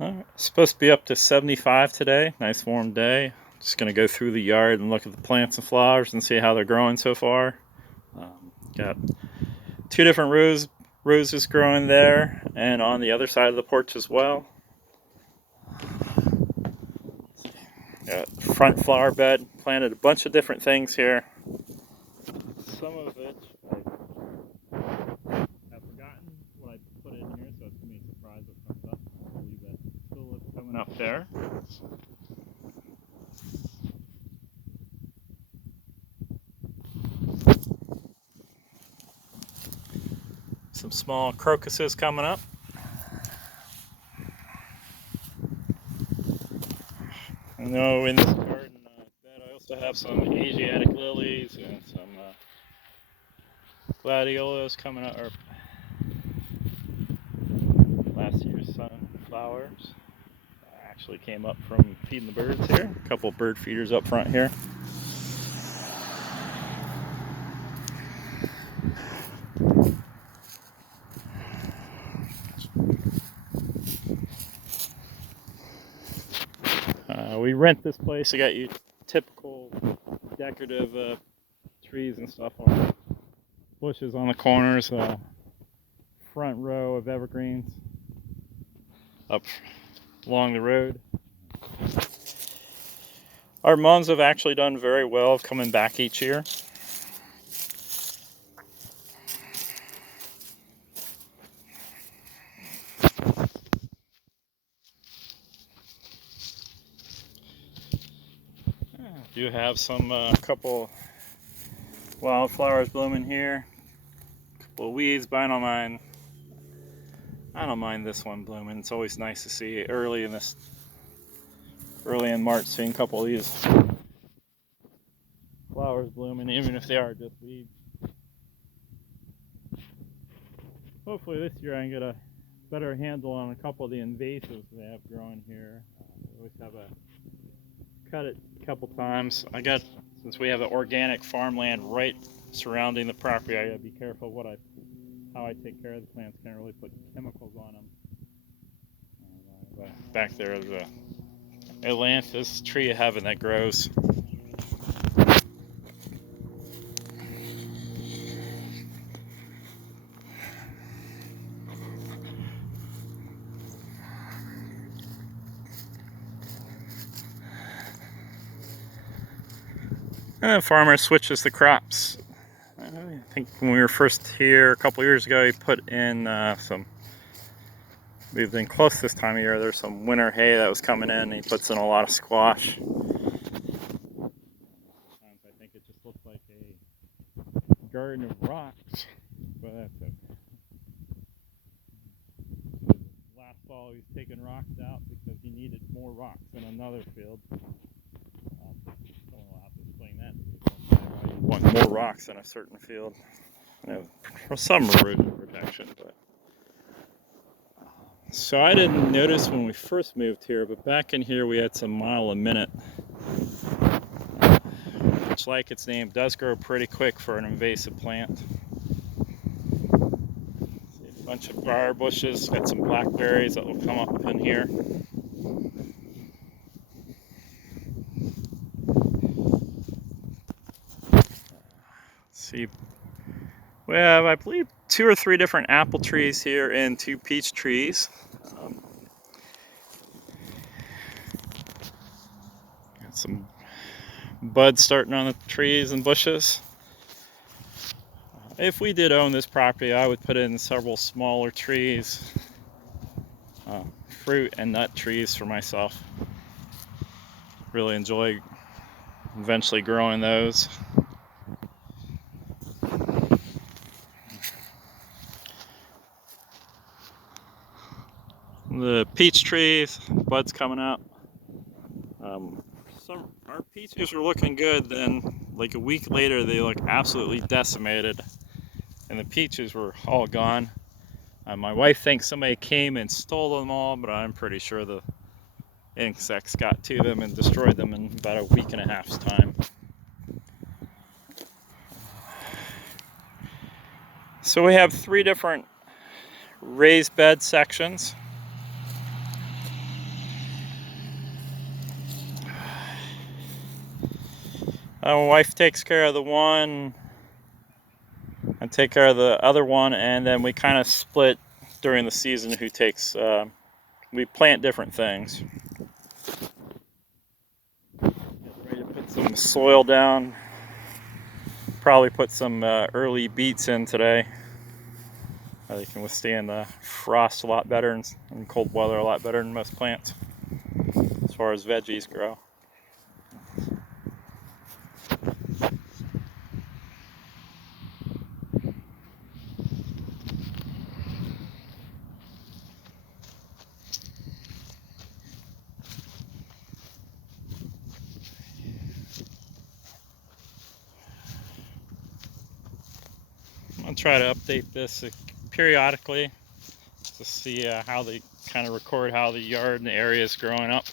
Alright, supposed to be up to 75 today. Nice warm day. Just gonna go through the yard and look at the plants and flowers and see how they're growing so far. Got two different roses growing there and on the other side of the porch as well. Got front flower bed, planted a bunch of different things here. Some of it I've forgotten what I put in here, so it's gonna be a surprise what comes up. I believe that tulip's coming up there. Some small crocuses coming up. I know in this garden bed I also have some Asiatic lilies and some gladiolas coming up, or last year's sunflowers. I actually came up from feeding the birds here. A couple bird feeders up front here. We rent this place. I got you typical decorative trees and stuff on bushes on the corners. Front row of evergreens up along the road. Our mums have actually done very well coming back each year. Do have some couple wildflowers blooming here. Couple of weeds, but I don't mind this one blooming. It's always nice to see early in March, seeing a couple of these flowers blooming, even if they are just weeds. Hopefully this year I can get a better handle on a couple of the invasives they have growing here. We always have cut it a couple times. Since we have the organic farmland right surrounding the property, I gotta be careful how I take care of the plants. Can't really put chemicals on them. Back there is a ailanthus, tree of heaven that grows. And the farmer switches the crops. I think when we were first here a couple years ago, he put in we've been close this time of year. There's some winter hay that was coming in. He puts in a lot of squash. Sometimes I think it just looks like a garden of rocks, but that's okay. Last fall he was taking rocks out because he needed more rocks in another field. Someone will have to explain that to people. Why you want more rocks in a certain field. For some erosion protection, but so I didn't notice when we first moved here, but back in here we had some mile a minute, which, like its name, does grow pretty quick for an invasive plant. See a bunch of briar bushes, got some blackberries that will come up in here. See, we have, I believe, 2 or 3 different apple trees here and 2 peach trees. Got some buds starting on the trees and bushes. If we did own this property, I would put in several smaller trees, fruit and nut trees for myself. Really enjoy eventually growing those. The peach trees, buds coming up. Our peaches were looking good, then like a week later they look absolutely decimated and the peaches were all gone. My wife thinks somebody came and stole them all, but I'm pretty sure the insects got to them and destroyed them in about a week and a half's time. So we have 3 different raised bed sections. My wife takes care of the one, I take care of the other one, and then we kind of split during the season who takes, we plant different things. Get ready to put some soil down. Probably put some early beets in today. They can withstand frost a lot better and cold weather a lot better than most plants as far as veggies grow. I'm going to try to update this periodically to see how they kind of record how the yard and the area is growing up.